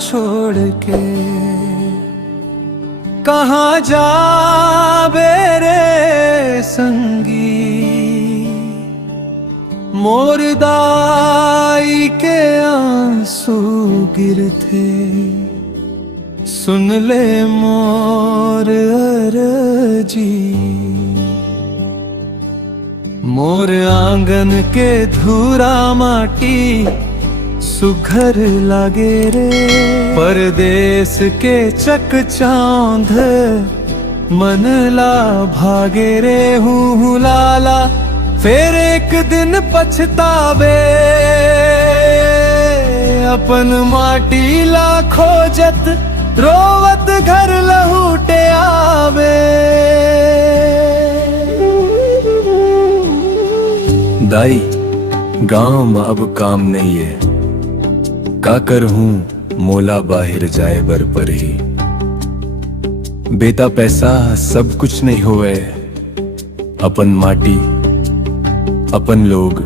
छोड़ के। कहाँ जाबे रे संगी, मोर दाई के आंसू गिरते। सुन ले मोर अर्जी, मोर आंगन के धूरा माटी सुघर लागे रे। परदेस के चकचांद मन ला भागे रे। हूँ लाला फिर एक दिन पछतावे, अपन माटी ला खोजत रोवत घर लहूटे आवे। दाई गांव में अब काम नहीं है, का कर हूँ मोला बाहर जाए बर पर ही। बेटा पैसा सब कुछ नहीं होए, अपन माटी अपन लोग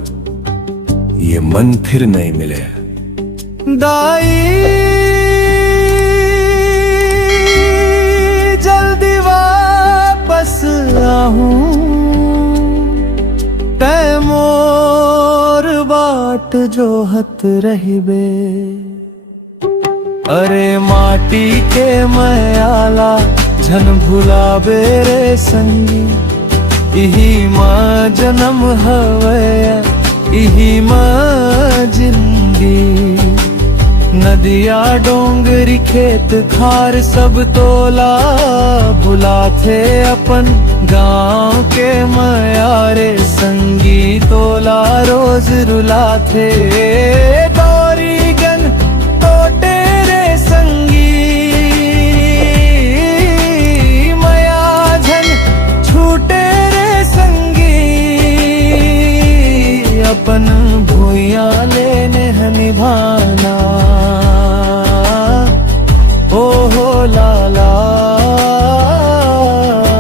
ये मन फिर नहीं मिले। दाई जल्दी वापस आहूं, तै मोर बाट जोहत रहिबे। अरे माटी के मयाला झन भुलाबे रे संगी। इही माँ जन्म हवया, इही माँ जिंदगी। नदिया डोंगरी खेत खार सब तोला बुला थे। अपन गांव के मयारे संगी तोला रोज रुला थे। दौरी गन तो तेरे संगी, मया झन छूटे रे संगी। अपन भूया लेने निभाना, ओ हो लाला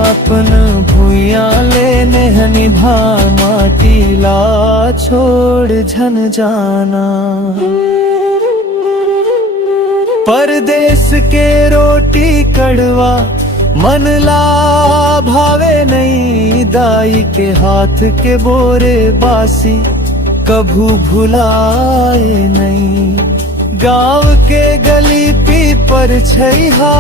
अपन भूया लेने निभा। माटी ला छोड़ झन जाना, परदेस के रोटी कड़वा मन ला भावे नहीं। दाई के हाथ के बोरे बासी कभू भुलाए नहीं। गांव के गली पीपर छैहा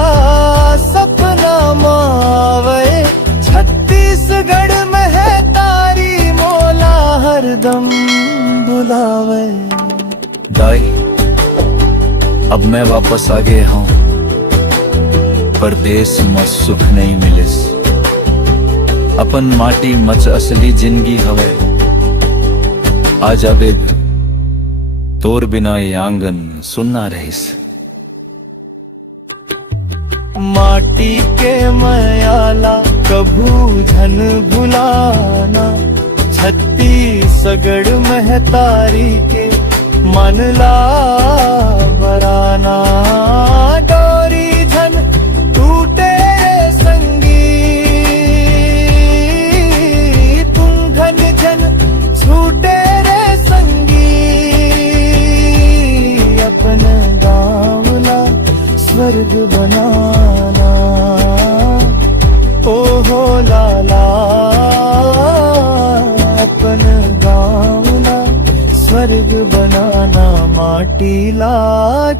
सपना मावे। छत्तीसगढ़ में है तारी मोला हरदम बुलावे। दाई अब मैं वापस आ गया हूँ, परदेस में सुख नहीं मिलिस। अपन माटी मच असली जिंदगी हवे। आजा बेग तोर बिना ये आंगन सुनना रहिस। माटी के मयाला कभू झन भुलाना। छत्तीसगढ़ में तारी के मन ला बराना। डोरी झन टूटे संगी, तुम घन झन छूटे रे संगी। अपन गाँव ला स्वर्ग बनाना, ओ हो लाला अपन गाँव ला स्वर्ग बनाना। माटी ला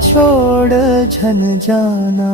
छोड़ झन जाना।